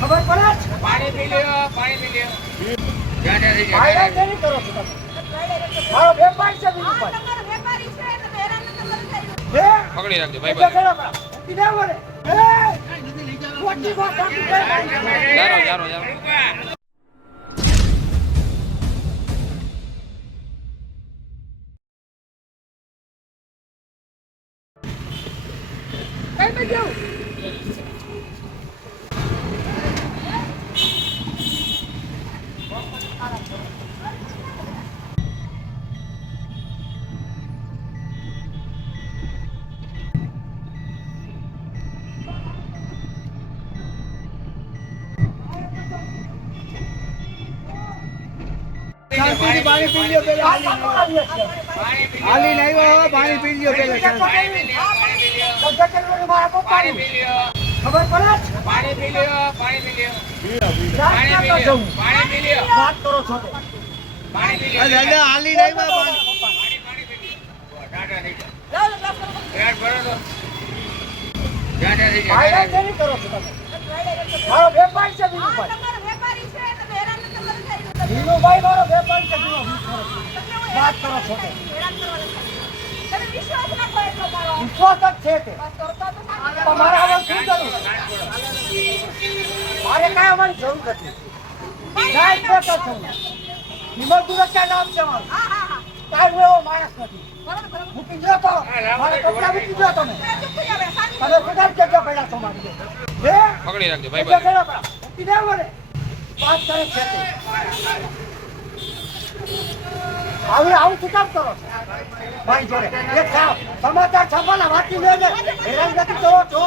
ખબર પડે છે? પાણી પી લ્યો પાણી પી લ્યો જ્યાં જ્યાં જાય ભાઈલાઈ કરો મારો વેપાર છે વિનુભાઈ. હે? પકડી રાખજો ભાઈ ભાઈ ના વળે. હે? ખોટી વાત આપી જારો જારો જારો શાંતિથી પાણી પી લ્યો પેલા. પાણી પી લ્યો પાણી પી લ્યો ધંધા પાણી પી લ્યો ખબર પડે પાણી પી લ્યો પાણી પી લ્યો પાણી પી તો લ્યો પાણી પી લ્યો વાત કરો છો પાણી પી લ્યો દાદા હાલીને નહીં પાણી. પાણી પાણી પી લ્યો ટાટા નહીં જાય પેટ ભરો તો જાય કેવી કરો છો તમે? મારો વેપાર છે વિનુભાઈ. વિનુભાઈ મારો વેપાર છે વિનુભાઈ. વાત કરો છો તો. વિશ્વાસ જ છે તે. તો મારે હવે શું કરવું? મારે કાંઈ અમારી જરૂર નથી. ના જ બેઠો છું. વિમલ દુરત્યા નામ છે મારું. કાંઈ એવો માણસ નથી. તો. મારા કપડાં મૂકી દો તમે. તમે કદાચ જગ્યા પડ્યા છો મારી. હે? પકડી રાખજો ભાઈ જગ્યા ભાઈ પડ્યા પડા. મૂકી દે મને. વાત કરે છે તે. હવે આવું શું કામ કરો? મારી જોડે. સમાચાર છાપવાના વાંચી લેજે હેરાન નથી કરો છો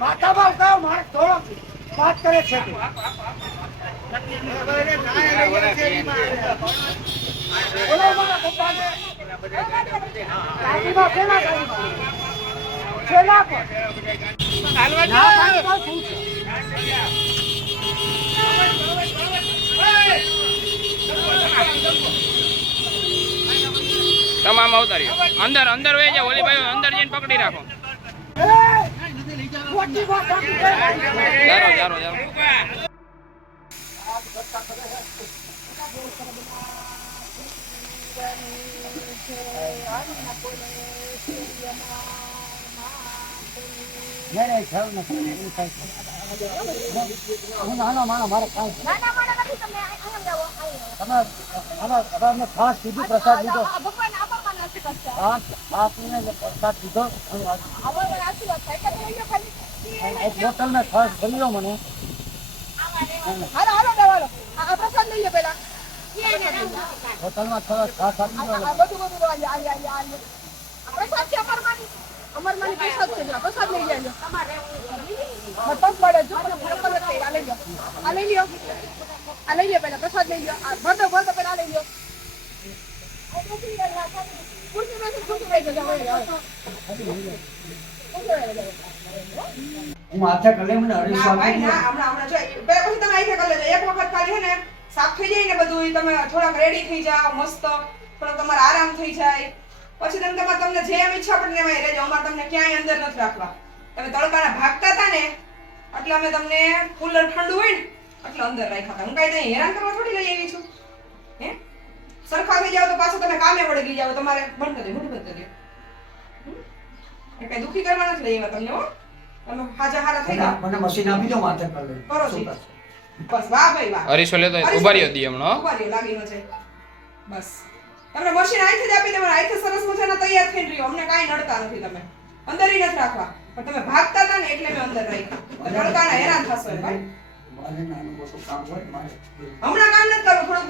માથામાં કયો માણસ થોડો. વાત કરે છે. બોલો મારા? તમામ આવતા અંદર અંદર વહી જાય ઓલી અંદર જઈને પકડી રાખો. જારો જારો જારો. એવું કાંઈ નથી. હું નાનો માણસ, મારે કાંઈ ખાસ કીધું પ્રસાદ લીધો. ખાસ ખાસ પ્રસાદ લીધો. એક બોટલ ને ખાસ ભર્યો મને. હોટલમાં થોડો ખાસ આપી દો. પ્રસાદ લઈ લો ભરતો ભરતો આ લઈ લો ખુરશી બેસી ખુરશી લઈ જજો હું હાથે કલે મને ના હરીશ ભાઈ ના હમણાં હમણાં જો પેલા પછી તમે આઈ કરી લેજો. એક વખત ખાલી હે ને સાફ થઈ જાય ને બધું તમે થોડાક રેડી થઈ જાઓ મસ્ત. થોડોક તમારે આરામ થઈ જાય. પછી તમે તમારે તમને જેમ ઈચ્છા પડે એમાં રહેજો. અમારે તમને ક્યાંય અંદર નથી રાખવા. તમે તડકાના ભાગતા હતા ને એટલે અમે તમને કુલર ઠંડુ હોય ને એટલે અંદર રાખ્યા હતા. હું કાંઈ તમે હેરાન કરવા થોડી લઈ આવી છું? હે? સરખા થઈ જાવ તો પાછું તમે કામે વળગી જાવ તમારે બંધ કરી દો બંધ કરી કાંઈ દુખી કરવા નથી લઈ આવ્યા તમને હો? તમે હાજા હારા થઈ ગયા મને મશીન આપી દો માથે પર કરો જી. બસ વાહ ભાઈ વાહ. હરીશો લેતો હોય તો ઊભા દી હમણો. હો. ઊભા રહ્યો, લાગી ન બસ. તમને મશીન આઈથી જ આપી દેવાનું આઈથી સરસ મજાના તૈયાર થઈ રહ્યો. અમને કાંઈ નડતા નથી તમે. અંદર નથી રાખવા. પણ તમે ભાગતા હતા ને એટલે મેં અંદર રાખ્યા તડકાના હેરાન થશો ભાઈ. હમણાં કામ નથી કરવું.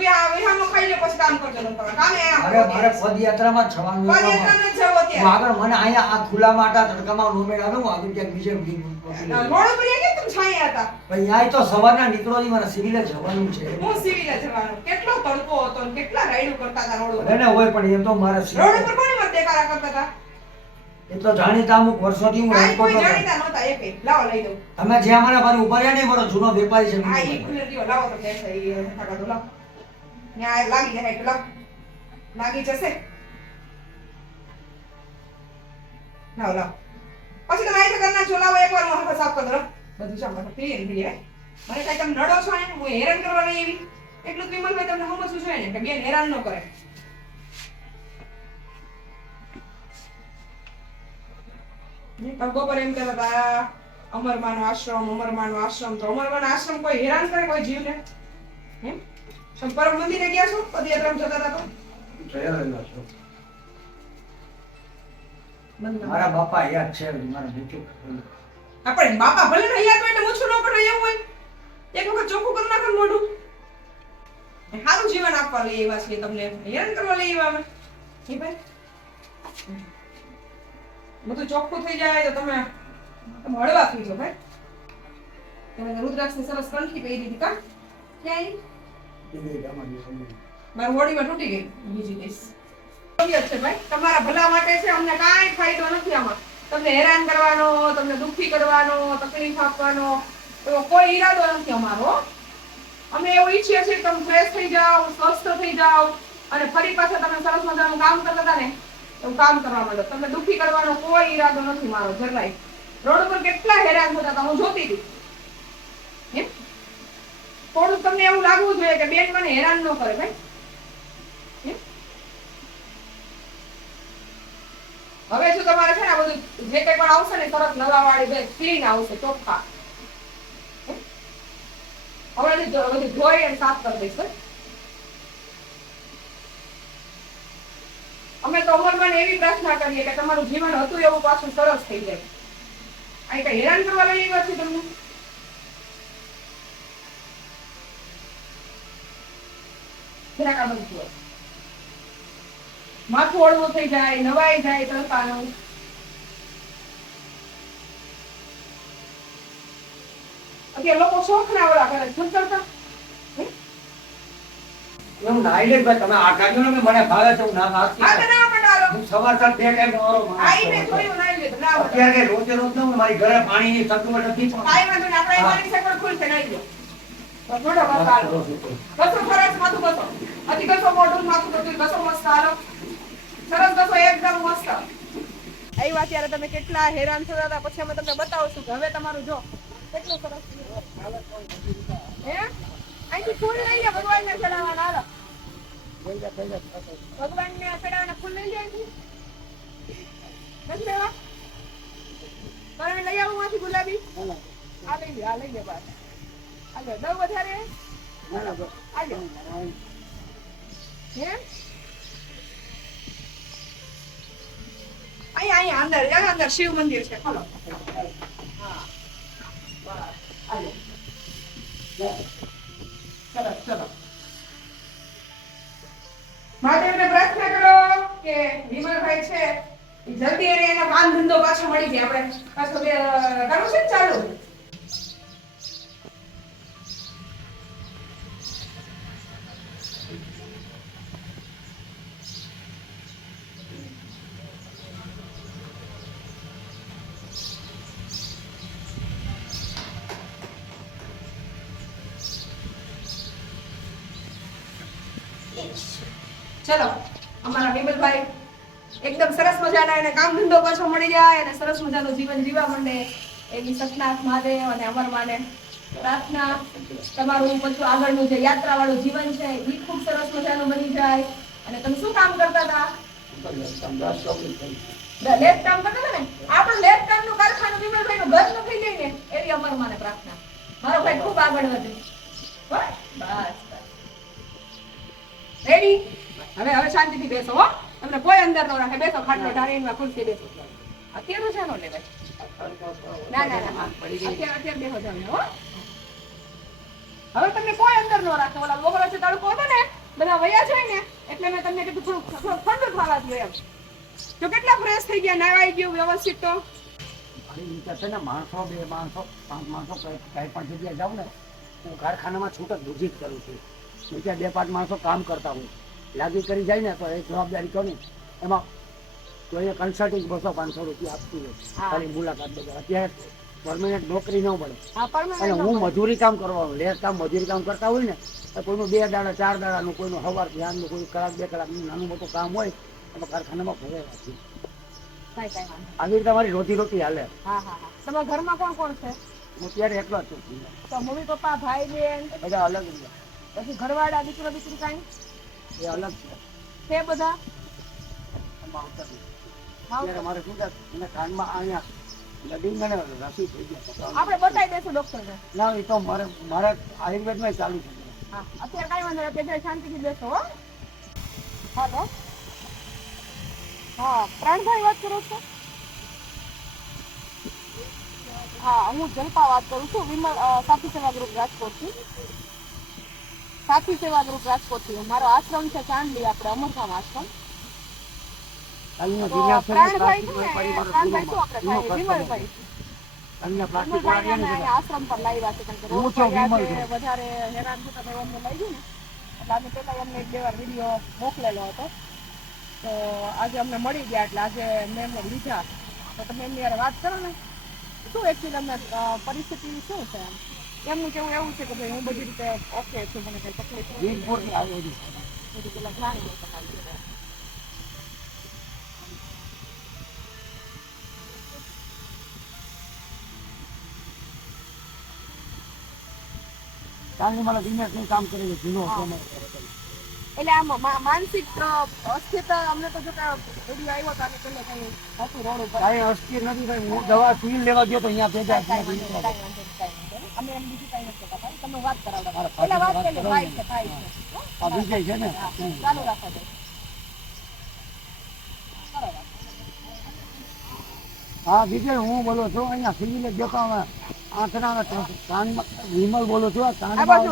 ખાઈ લે પછી કામ કરજો તમે. કામે આમ મારે પદયાત્રામાં જવાનું જવું. આગળ મને અહીંયા આ ખુલ્લા માટા તડકામાં નો મેળ આગળ ક્યાંક બીજે છાંયા હતા. ભાઈ તો સવારના નીકળો ની મારે સિવિલે જવાનું છે. હું સિવિલે જવાનું. કેટલો તડકો હતો ને કેટલા રાઈડ કરતા હતા રોડ ઉપર? ભલે હોય પણ એ તો મારા રોડ ઉપર કોની મત દેખાડા કરતા હતા? એ તો જાણીતા અમુક વર્ષોથી હું રાજકોટ રાજકોટમાં જાણીતા નહોતા એકે લાવો લઈ દઉં. તમે જે અમારા મારી ઊભા રહ્યા ને મારો જૂનો વેપારી છે. હા એ. ખુલ્લે દ્યો, લાવો તો બેસે ઈ ફટાકા લાવો. લાગી જાય એટલે લાગી જશે. લાવ લાવ. પછી તમે આઈ ઘરના ચોલાવો એકવાર હું સાફ કરી બધું સાંભળો. ક્લિયર ક્લિયર મને કાંઈ તમે નડો છો એને હું હેરાન કરવા નહીં એવી? એટલું વિમલભાઈ તમને સમજવું જોઈએ ને? કે બેન હેરાન ન કરે. બપોર એમ કહેતા હતા, અમરમાનો આશ્રમ અમરમાનો આશ્રમ. તો અમરમાનો આશ્રમ કોઈ હેરાન કરે, કોઈ જીવને? એમ? તમે પરમ મંદિરે ગયા છો? પદયાત્રામાં જતા હતા તો? મારા બાપા યાદ છે, મારા બીજું આપણે બાપા ભલે ને યાદ હોય ને મૂછું ન કરે એવું હોય. એક વખત ચોખ્ખું કરી નાખો મોઢું. સારું જીવન આપવા લઈ આવ્યા છીએ તમને. હેરાન કરવા લઈ આવ્યા એ ભાઈ? બધું ચોખ્ખું થઈ જાય તો તમે તમે હળવા થઈ જાઓ ભાઈ. તમે રુદ્રાક્ષની સરસ કંઠી પહેરી હતી કા? ક્યાંય? મારી હોડીમાં તૂટી ગઈ બીજી યોગ્ય છે ભાઈ. તમારા ભલા માટે છે, અમને કાંઈ ફાયદો નથી આમાં. તમને હેરાન કરવાનો, તમને દુઃખી કરવાનો, તકલીફ આપવાનો, એવો કોઈ ઈરાદો નથી અમારો. અમે એવું ઈચ્છીએ છીએ તમે ફ્રેશ થઈ જાઓ, સ્વસ્થ થઈ જાઓ અને ફરી પાછા તમે સરસ મજાનું કામ કરતા હતા ને, એવું કામ કરવા માંડો તમને દુઃખી કરવાનો કોઈ ઈરાદો નથી મારો, જરાય રોડ ઉપર કેટલા હેરાન થતા હતા, હું જોતી હતી હે? થોડુંક તમને એવું લાગવું જોઈએ કે બેન મને હેરાન ન કરે, ભાઈ હવે જો તમારે છે ને આ બધું જે કંઈ પણ આવશે ને તરત નવા વાળી બે ક્લીન આવશે ચોખ્ખા હે? હવે બધું ધોઈ અને સાફ કરી દઈશ અમે તો અમરમાં એવી પ્રાર્થના કરીએ કે તમારું જીવન હતું એવું પાછું સરસ થઈ જાય અહીં કઈ હેરાન કરવા લઈ વાત છે તમને જરાક આ બધું. માથું હળવું થઈ જાય નવાઈ જાય તરતાનું અત્યારે લોકો શોખ ના ઓલા કરે શું કરતા એવું નાઈ લે ભાઈ તમે આ કાઢ્યો ને મને ભાવે હું ના ના હું સવાર સાંજ બે ટાઈમ નવરો ના અત્યારે રોજે રોજ ન મારી ઘરે નથી પણ. કાંઈ વાંધો નહીં આપણે એમાંની સગવડ ખુલશે નાઈ લો તો થોડો બસ હાલો. બસો. ફરજ માથું બસો. અતિ બસો મોઢું માથું બધું બસો મસ્ત હાલો. સરસ બસો એકદમ મસ્ત. આવ્યા ત્યારે તમે કેટલા હેરાન થતા હતા પછી અમે તમને બતાવશું કે હવે તમારું જો. કેટલું સરસ હે? અહીંથી ફૂલ લઈ લે ભગવાનને ચડાવવાના હાલો. ભગવાનને ચડાવવાના ફૂલ લઈ લે નથી લેવા? મારે લઈ આવું માંથી ગુલાબી. આ લઈ લે આ લઈ લે બસ. આ લે દઉં વધારે. આ લે. હે? અહીંયા અહીંયા, અંદર અહીંયા અંદર શિવ મંદિર છે. ખોલો ચલો ચલો મહાદેવને પ્રાર્થના કરો કે વિમલભાઈ છે જલ્દી એને એનો કામ ધંધો પાછો મળી જાય. આપણે પાછો કરવું છે? ચાલુ, અમારા વિમલભાઈ એકદમ સરસ મજાના એને કામ ધંધો પાછો મળી જાય અને સરસ મજાનું જીવન જીવા માંડે. એવી સતનાથ મહાદેવ અને અમર માને પ્રાર્થના. તમારું પછી આગળનું જે યાત્રા વાળું જીવન છે, એ ખૂબ સરસ મજાનું બની જાય. અને તમે શું કામ કરતા હતા? લેટ કામ કરતા ને? આપણું લેટ કામનું કારખાનું વિમલભાઈનું ઘર ન થઈ ગઈ ને એવી અમર પ્રાર્થના. મારો ભાઈ ખૂબ આગળ વધે. બસ બસ. રેડી હવે હવે શાંતિથી બેસો, હો. તમને કોઈ અંદર ન રાખે. બેસો, ખાટલો ઢાળીને ખુરશી બેસો. અત્યારનું છે નો લેવાય. ના ના ના. અત્યારે અત્યારે બેસો હો. હવે તમને કોઈ અંદર ન રાખે. ઓલા બપોર છે તડકો હતો ને, બધા વયા છે ને, એટલે મેં તમને કીધું થોડું થોડું ઠંડુ થવા દો એમ. તો કેટલા ફ્રેશ થઈ ગયા, નાવાઈ ગયું, વ્યવસ્થિત તો? છે ને, માણસો, બે માણસો, પાંચ માણસો, કઈ પણ જગ્યાએ જાઉં ને, હું કારખાનામાં છૂટક વિઝિટ કરું છું. હું ત્યાં બે પાંચ માણસો કામ કરતા હોય લાગી કરી જાય ને તો એ જવાબદારી કોની? એમાં તો કન્સલ્ટિંગ બસો પાંચસો રૂપિયા આપતું હોય. ખાલી મુલાકાત બધા અત્યારે પરમનન્ટ નોકરી ન મળે. અને હું મજૂરી કામ કરવાનું લેસ કામ મજૂરી કામ કરતા હોય ને તો કોઈનું બે દાડા ચાર દાડાનું કોઈનું સવાર ધ્યાનનું કોઈ કલાક બે કલાકનું નાનું મોટું કામ હોય એમાં કારખાનામાં ભરેલા છે આવી રીતે મારી રોજી રોટી હાલે. હા હા હા. તમારા ઘરમાં કોણ કોણ છે? હું ત્યારે એકલો છું. તો મમ્મી પપ્પા ભાઈ બેન? બધા અલગ. પછી ઘરવાળા દીકરો દીકરી કાંઈ? એ અલગ છે. છે બધા? એમાં આવતા નથી. હા, મારે શું થાય? કાનમાં અહીંયા લડીને ને રસી થઈ ગયા આપણે બતાવી દઈશું ડોક્ટરને. ના એ તો મારે મારે આયુર્વેદમાં ચાલુ છે. અત્યારે કાંઈ વાંધો નહીં શાંતિથી બેસો હો. હાલો હા પ્રાણભાઈ વાત કરો છો? હા હું જલપા વાત કરું છું. વિમલ સાથી સેવા ગ્રુપ રાજકોટથી. સાથી સેવા ગ્રુપ રાજકોટથી. મારો આશ્રમ છે ચાંદલી આપણે અમરધામ આશ્રમ. પર લાવ્યા છે. વધારે હેરાન થતા તો અમને લઈ ગયું ને. એટલે અમે એમને એક બે વાર વીડિયો મોકલેલો હતો. તો આજે અમને મળી ગયા એટલે આજે મેં એમને લીધા. તો તમે એમની યાર વાત કરો ને. શું એકચ્યુઅલી અમને પરિસ્થિતિ શું છે? એમ એમનું કેવું એવું છે કે ભાઈ હું બધી રીતે ઓકે છું મને કઈ તકલીફ નથી વીરપુરથી છે. બધું પેલા જાણી તમારી મારા દિનેશનું કામ કરે છે જૂનો એટલે આમ માનસિક અસ્થિરતા અમને તો જોતા વીડિયો આવ્યો તો આને પેલે કઈ હતું રોડ ઉપર કાંઈ અસ્થિર નથી ભાઈ હું દવા સુઈ લેવા ગયો તો અહીંયા ભેગા અમે એમ બીજું કઈ નથી કરતા. ભાઈ. તમે વાત કરાવડો વાત કરી થાય છે થાય છે. આ વિજય છે ને? ચાલુ રાખો દે હા વિજય હું બોલો છું અહીંયા સિવિલે દેખાવા આંખના કાનમાં વિમલ બોલું છું કાનમાં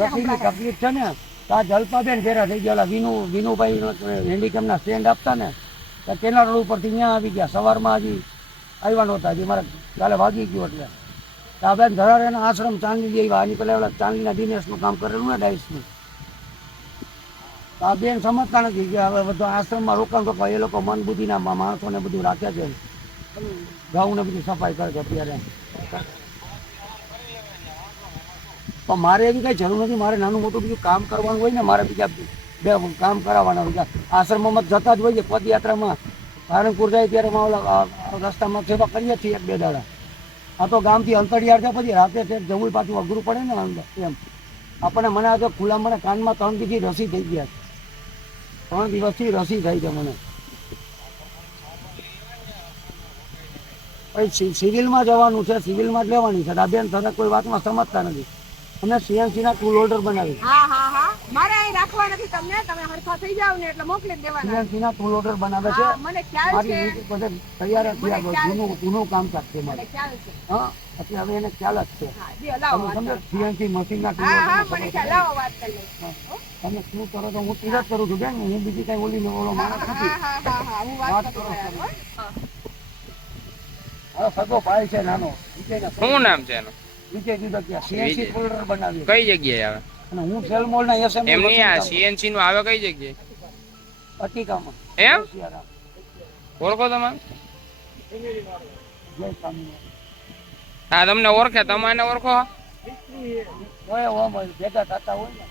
રસીની તકલીફ છે ને? તો આ જલપાબેન ઘેરા થઈ ગયા વિનુ વિનુભાઈ હેન્ડીકેમના સ્ટેન્ડ આપતા ને તો તેના રોડ ઉપરથી ત્યાં આવી ગયા. સવારમાં હજી આવ્યા નહોતા હજી મારે કાલે વાગી ગયું એટલે. તો આ બેન ધરાર એના આશ્રમ ચાંદી લઈ આની પેલા ઓલા ચાંદલીના દિનેશનું કામ કરેલું ને ડાયસનું. તો બેન સમજતા નથી કે હવે બધું આશ્રમમાં રોકાણ તો એ લોકો મન બુદ્ધિના માણસો માણસોને બધું રાખે છે. ઘઉં ને બધી સફાઈ કરે છે અત્યારે. પણ મારે એવી કઈ જરૂર નથી, મારે નાનું મોટું બીજું કામ કરવાનું હોય ને, મારે બીજા બે કામ કરાવવાના હોય આશ્રમમાં જતા જ હોઈએ, પદયાત્રામાં. પાલનપુર જાય ત્યારે રસ્તામાં સેવા કરીએ છીએ એક બે દાડા. આ તો ગામથી અંતરિયાળ છે, પછી રાતે છે જવું પાછું અઘરું પડે ને અંદર, એમ. આપણને મને આજે ખુલ્લા મને કાનમાં ત્રણ દીથી રસી થઈ ગયા છે. ત્રણ દિવસથી રસી થઈ છે મને. સિવિલમાં જવાનું છે, સિવિલમાં જ લેવાની છે. આ બેન તને કોઈ વાતમાં સમજતા નથી. અમે સીએનસી ના ટૂલ હોલ્ડર બનાવી હા હા હા મારે અહીં રાખવા નથી તમને તમે હરખા થઈ જાવ ને એટલે મોકલી દેવાના. સીએનસી ટૂલ હોલ્ડર બનાવે છે. મને ખ્યાલ છે. બધે તૈયાર થયા જૂનું જૂનું કામકાજ છે મારે. ખ્યાલ છે. હા એટલે હવે એને ખ્યાલ જ છે. હા જી લાવો તમે સમજો સીએનસી મશીન ટૂલ હા હા મને ખ્યાલ લાવો વાત કરી લઈશ. તમે શું કરો તો હું તીરથ કરું છું બેન. હું બીજી કઈ ઓલી નો ઓલો માણસ હા નથી. હા હા હા હું વાત વાત કરું કરો બરાબર, તમે. હો? હા. સગો ભાઈ છે નાનો. શું નામ છે એનું? Vijay Dudhakiya CNC tool holder બનાવી કઈ જગ્યાએ આવે? અને હું સેલમોલ ના એસએમ એમની આ સીએનસી નું આવે કઈ જગ્યાએ? અટીકામાં એમ? ઓળખો તમે? હા તમને ઓળખે તમે ઓળખો? ભેગા થતા હોય ને.